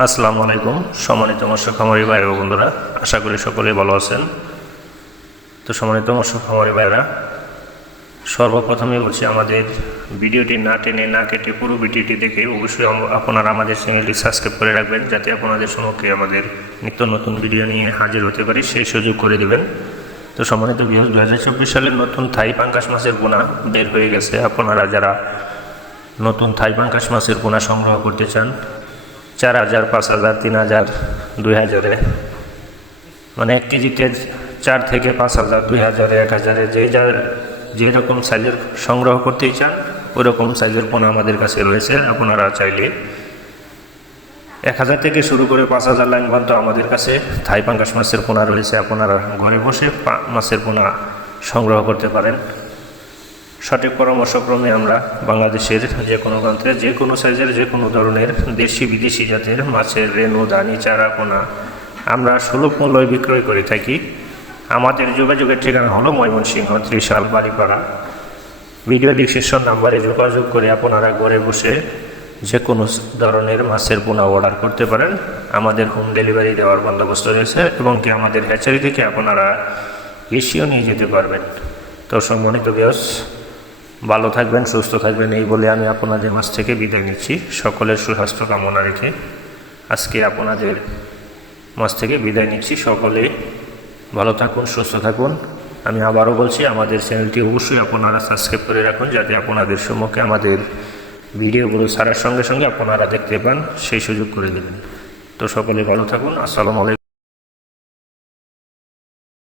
আসসালামু আলাইকুম সম্মানিত মৎস্য খামারি ভাই ও বন্ধুরা, আশা করি সকলেই ভালো আছেন। তো সম্মানিত মৎস্য খামারি ভাইরা, সর্বপ্রথমে বলছি, আমাদের ভিডিওটি না টেনে না কেটে পুরো ভিডিওটি দেখে অবশ্যই আপনারা আমাদের চ্যানেলটি সাবস্ক্রাইব করে রাখবেন, যাতে আপনাদের সম্মুখে আমাদের নিত্য নতুন ভিডিও নিয়ে হাজির হতে পারি সেই সুযোগ করে দেবেন। তো সম্মানিত ভিউয়ার্স, 2024 সালের নতুন থাই পাঙ্গাস মাছের পোনা বের হয়ে গেছে। আপনারা যারা নতুন থাই পাঙ্গাস মাছের পোনা সংগ্রহ করতে চান, 4000, 5000, 3000, 2000, মানে 1 কেজিতে 4 থেকে 5000, 2000, 1000, যে রকম সাইজের সংগ্রহ করতেই চান ওই রকম সাইজের পোনা আমাদের কাছে রয়েছে। আপনারা চাইলে 1000 থেকে শুরু করে 5000 লাইন পর্যন্ত আমাদের কাছে থাই পাঙ্গাস মাছের পোনা রয়েছে। আপনারা ঘরে বসে মাছের পোনা সংগ্রহ করতে পারেন। সঠিক পরামর্শক্রমে আমরা বাংলাদেশের যে কোনো প্রান্তে যে কোনো সাইজের যে কোনো ধরনের দেশি বিদেশি জাতের মাছের রেণু, দানি, চারা, পোনা আমরা সুলভ মূল্যে বিক্রয় করে থাকি। আমাদের যোগাযোগের ঠিকানা হলো ময়মনসিংহ, ত্রিশাল, বাড়িপাড়া। ভিডিও ডিসক্রিপশন নাম্বারে যোগাযোগ করে আপনারা ঘরে বসে যে কোনো ধরনের মাছের পোনা অর্ডার করতে পারেন। আমাদের হোম ডেলিভারি দেওয়ার বন্দোবস্ত রয়েছে এবং কি আমাদের হ্যাচারি থেকে আপনারা এসিও নিয়ে যেতে পারবেন। তো সম্মানিত ভিউয়ার্স, ভালো থাকবেন, সুস্থ থাকবেন, এই বলে আমি আপনাদের মাছ থেকে বিদায় নিচ্ছি। সকলের সুস্বাস্থ্য কামনা রেখে আজকে আপনাদের মাছ থেকে বিদায় নিচ্ছি। সকলে ভালো থাকুন, সুস্থ থাকুন। আমি আবারও বলছি, আমাদের চ্যানেলটি অবশ্যই আপনারা সাবস্ক্রাইব করে রাখুন, যাতে আপনাদের সম্মুখে আমাদের ভিডিওগুলো ছাড়ার সঙ্গে সঙ্গে আপনারা দেখতে পান সেই সুযোগ করে দেবেন। তো সকলে ভালো থাকুন। আসসালামু আলাইকুম।